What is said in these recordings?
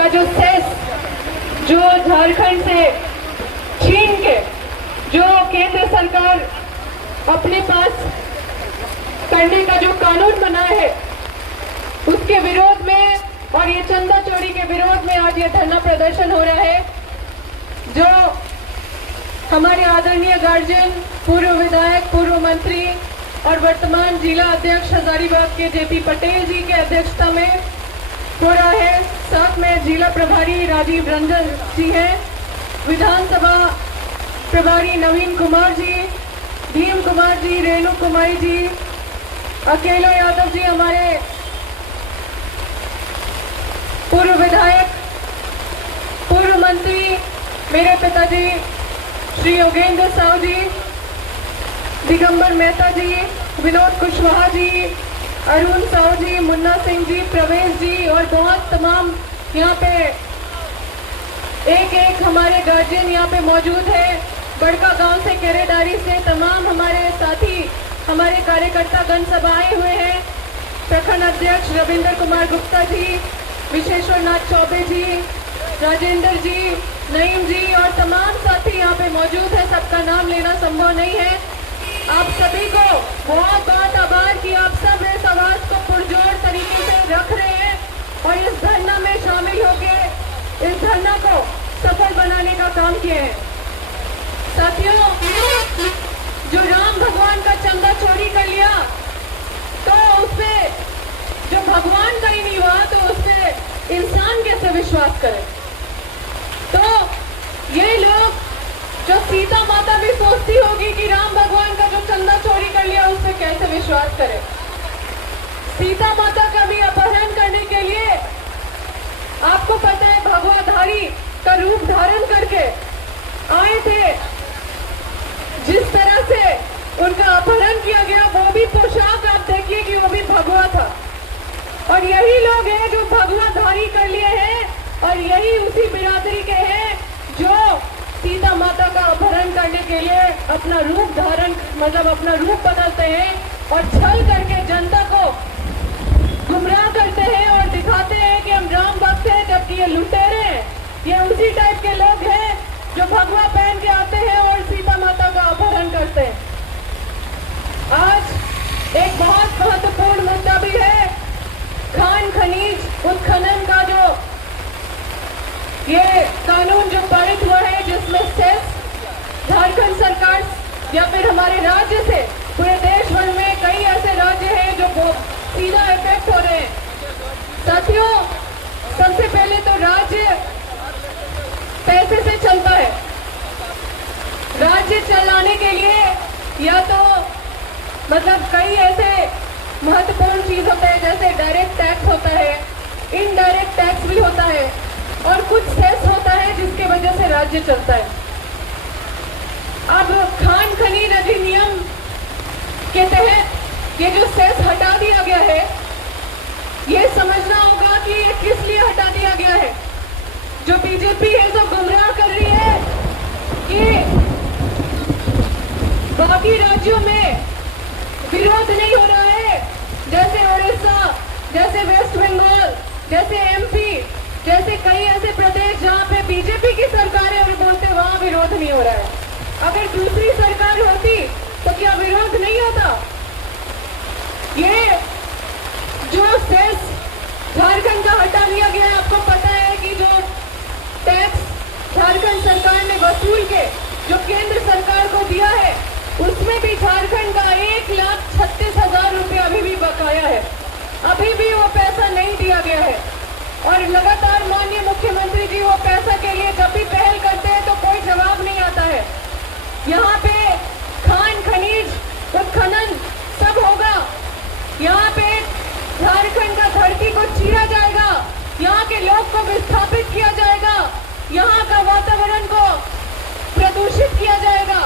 का जो सेस जो झारखंड से छीन के जो केंद्र सरकार अपने पास करने का जो कानून बना है उसके विरोध में और ये चंदा चोरी के विरोध में आज ये धरना प्रदर्शन हो रहा है। जो हमारे आदरणीय गार्जियन, पूर्व विधायक, पूर्व मंत्री और वर्तमान जिला अध्यक्ष हजारीबाग के जेपी पटेल जी के अध्यक्षता में हो रहा है। साथ में जिला प्रभारी राजीव रंजन जी हैं, विधानसभा प्रभारी नवीन कुमार जी, भीम कुमार जी, रेणु कुमारी जी, अकेलो यादव जी हमारे पूर्व विधायक, पूर्व मंत्री, मेरे पिताजी श्री योगेंद्र साहू जी, दिगंबर मेहता जी, विनोद कुशवाहा जी, अरुण साहू जी, मुन्ना सिंह जी, प्रवेश जी और बहुत तमाम यहाँ पे एक हमारे गार्जियन यहाँ पे मौजूद है। बड़का गांव से, केरेडारी से तमाम हमारे साथी, हमारे कार्यकर्ता गण सब आए हुए हैं। प्रखंड अध्यक्ष रविंद्र कुमार गुप्ता जी, विशेश्वर नाथ चौबे जी, राजेंद्र जी, नईम जी और तमाम साथी यहाँ पे मौजूद है। सबका नाम लेना संभव नहीं है। आप सभी को बहुत बहुत आभार कि आप सब इस आवाज को पुरजोर तरीके से रख रहे हैं और इस धरना में शामिल होकर इस धरना को सफल बनाने का काम किए हैं। साथियों, जो राम भगवान का चंदा चोरी कर लिया तो उसपे जो भगवान का ही नहीं हुआ तो उसपे इंसान कैसे विश्वास करे। तो ये लोग, जो सीता माता भी सोचती होगी कि राम भगवान का जो चंदा चोरी कर लिया उस पे कैसे विश्वास करे। सीता माता का भी अपहरण करने के लिए आपको पता है भगवाधारी का रूप धारण करके आए थे। जिस तरह से उनका अपहरण किया गया वो भी पोशाक आप देखिए कि वो भी भगवा था। और यही लोग हैं जो भगवाधारी कर लिए हैं और यही उसी बिरादरी के हैं जो सीता माता का अपहरण करने के लिए अपना रूप धारण मतलब अपना रूप बदलते हैं और छल करके जनता को गुमराह करते हैं और दिखाते हैं कि हम राम भक्त हैं, जबकि ये लुटेरे हैं। ये उसी टाइप के लोग हैं जो भगवा पहन के आते हैं और सीता माता का अपहरण करते हैं। आज एक बहुत महत्वपूर्ण मुद्दा भी है, खान खनीज उत्खनन का जो ये कानून जो पारित हुआ है, जिसमें सेस झारखंड सरकार या फिर हमारे राज्य से पूरे देश भर में कई ऐसे राज्य हैं जो सीधा इफेक्ट हो रहे हैं। साथियों, सबसे पहले तो राज्य पैसे से चलता है। राज्य चलाने के लिए या तो मतलब कई ऐसे महत्वपूर्ण चीज होते हैं, जैसे डायरेक्ट टैक्स होता है, इनडायरेक्ट टैक्स भी होता है और कुछ सेस होता है जिसके वजह से राज्य चलता है। अब खान खनीज अधिनियम के तहत ये जो सेस हटा दिया गया है, ये समझना होगा कि ये किस लिए हटा दिया गया है। जो बीजेपी है जो गुमराह कर रही है कि बाकी राज्यों में विरोध नहीं हो रहा है, जैसे उड़ीसा, जैसे वेस्ट बंगाल, जैसे एमपी, जैसे कई ऐसे प्रदेश जहां पे बीजेपी की सरकार है और बोलते वहां विरोध नहीं हो रहा है। अगर दूसरी सरकार होती तो क्या विरोध नहीं होता। ये जो सेस झारखंड का हटा दिया गया है, आपको पता है कि जो टैक्स झारखंड सरकार ने वसूल के जो केंद्र सरकार को दिया है उसमें भी झारखंड का 1,36,000 रुपया अभी भी बकाया है। अभी भी वो पैसा नहीं दिया गया है और लगातार माननीय मुख्यमंत्री जी वो पैसा के लिए जब भी पहल करते हैं तो कोई जवाब नहीं आता है। यहाँ पे खान खनीज उत्खनन सब होगा, यहाँ पे झारखंड का धरती को चीरा जाएगा, यहाँ के लोग को विस्थापित किया जाएगा, यहाँ का वातावरण को प्रदूषित किया जाएगा,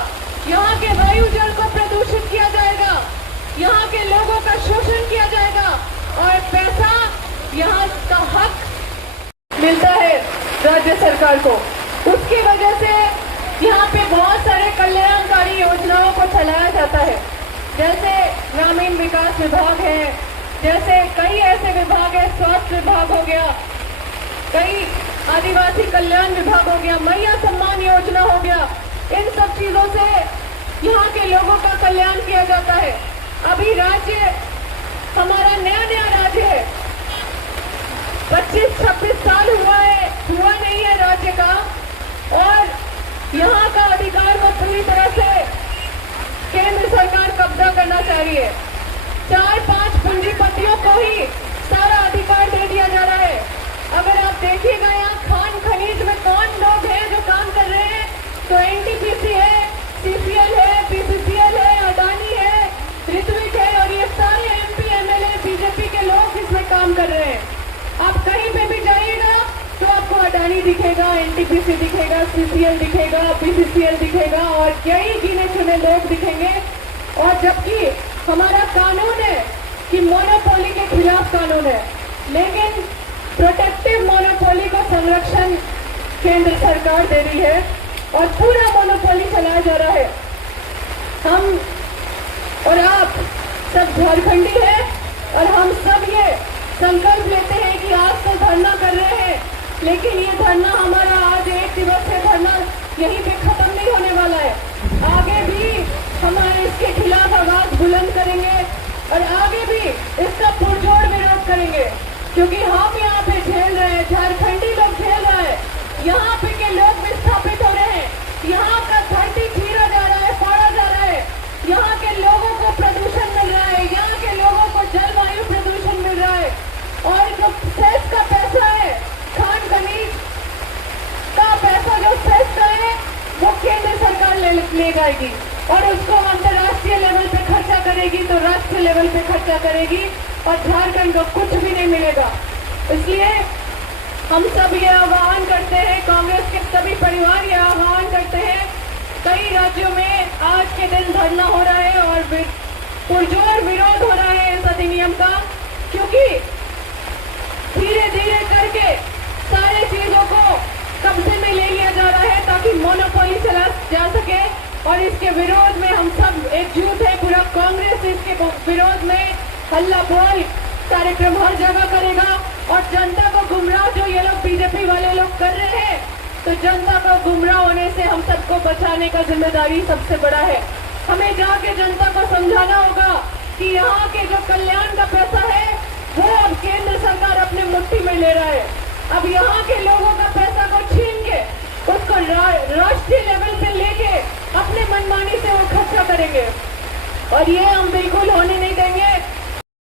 यहाँ के वायु जल को प्रदूषित किया जाएगा, यहाँ के लोगों का शोषण किया जाएगा और पैसा यहाँ का हक मिलता है राज्य सरकार को। उसकी वजह से यहाँ पे बहुत सारे कल्याणकारी योजनाओं को चलाया जाता है, जैसे ग्रामीण विकास विभाग है, जैसे कई ऐसे विभाग है, स्वास्थ्य विभाग हो गया, कई आदिवासी कल्याण विभाग हो गया, मैया सम्मान योजना हो गया, इन सब चीजों से यहाँ के लोगों का कल्याण किया जाता है। अभी राज्य हमारा नया नया राज्य है, 25-26 साल हुआ नहीं है राज्य का, और यहाँ का अधिकार को पूरी तरह से केंद्र सरकार कब्जा करना चाहिए। 4-5 पूंजीपतियों को ही सारा अधिकार दे दिया जा रहा है। अगर आप देखिएगा यहाँ खान खनीज में कौन लोग हैं जो काम कर रहे हैं, तो एनटीपीसी है, सीसीएल है, बीसीसीएल है, अडानी है, ऋत्विक है, और ये सारे एमपी एमएलए बीजेपी के लोग इसमें काम कर रहे हैं। आप कहीं पे भी जाइएगा तो आपको अडानी दिखेगा, एनटीपीसी दिखेगा, सीसीएल दिखेगा, बीसीसीएल दिखेगा, और यही गिने चुने लोग दिखेंगे। और जबकि हमारा कानून है कि मोनोपोली के खिलाफ कानून है, लेकिन प्रोटेक्टिव मोनोपोली को संरक्षण केंद्र सरकार दे रही है और पूरा मोनोपोली चलाया जा रहा है। हम और आप सब झारखंडी हैं और हम सब ये संकल्प लेते हैं कि आज तो धरना कर रहे हैं, लेकिन ये धरना हमारा आज 1 दिवसीय धरना यहीं पे खत्म नहीं होने वाला है। आगे भी हमारे इसके खिलाफ आवाज बुलंद करेंगे और आगे भी इसका पुरजोर विरोध करेंगे, क्योंकि हम यहाँ पे झेल रहे हैं, झारखंडी लोग झेल रहे हैं, यहाँ पे के लोग विस्थापित हो रहे हैं, यहाँ का धरती चीरा जा रहा है, फाड़ा जा रहा है, यहाँ के लोगों को प्रदूषण मिल रहा है, यहाँ के लोगों को जलवायु प्रदूषण मिल रहा है, और जो सेस का पैसा है, खान खनीज का पैसा जो सेस का है, वो केंद्र सरकार ले जाएगी और उसको अंतर्राष्ट्रीय लेवल पे खर्चा करेगी, तो राष्ट्रीय लेवल पे खर्चा करेगी और झारखंड को कुछ भी नहीं मिलेगा। इसलिए हम सब ये आह्वान करते हैं, कांग्रेस के सभी परिवार ये आह्वान करते हैं, कई राज्यों में आज के दिन धरना हो रहा है और पुरजोर विरोध हो रहा है इस अधिनियम का, क्योंकि धीरे धीरे करके सारे चीजों को कब्जे में ले लिया जा रहा है ताकि मोनोपोली चला जा सके। और इसके विरोध में हम सब एकजुट है, पूरा कांग्रेस इसके विरोध में हल्ला बोल कार्यक्रम हर जगह करेगा और जनता को गुमराह जो ये लोग बीजेपी वाले लोग कर रहे हैं, तो जनता को गुमराह होने से हम सबको बचाने का जिम्मेदारी सबसे बड़ा है। हमें जाके जनता को समझाना होगा कि यहाँ के जो कल्याण का पैसा है वो अब केंद्र सरकार अपने मुट्ठी में ले रहा है। अब यहाँ के लोगों का पैसा को छीन के उसको राष्ट्रीय लेवल पे लेके अपने मनमानी से वो खर्चा करेंगे और ये हम बिल्कुल होने नहीं देंगे।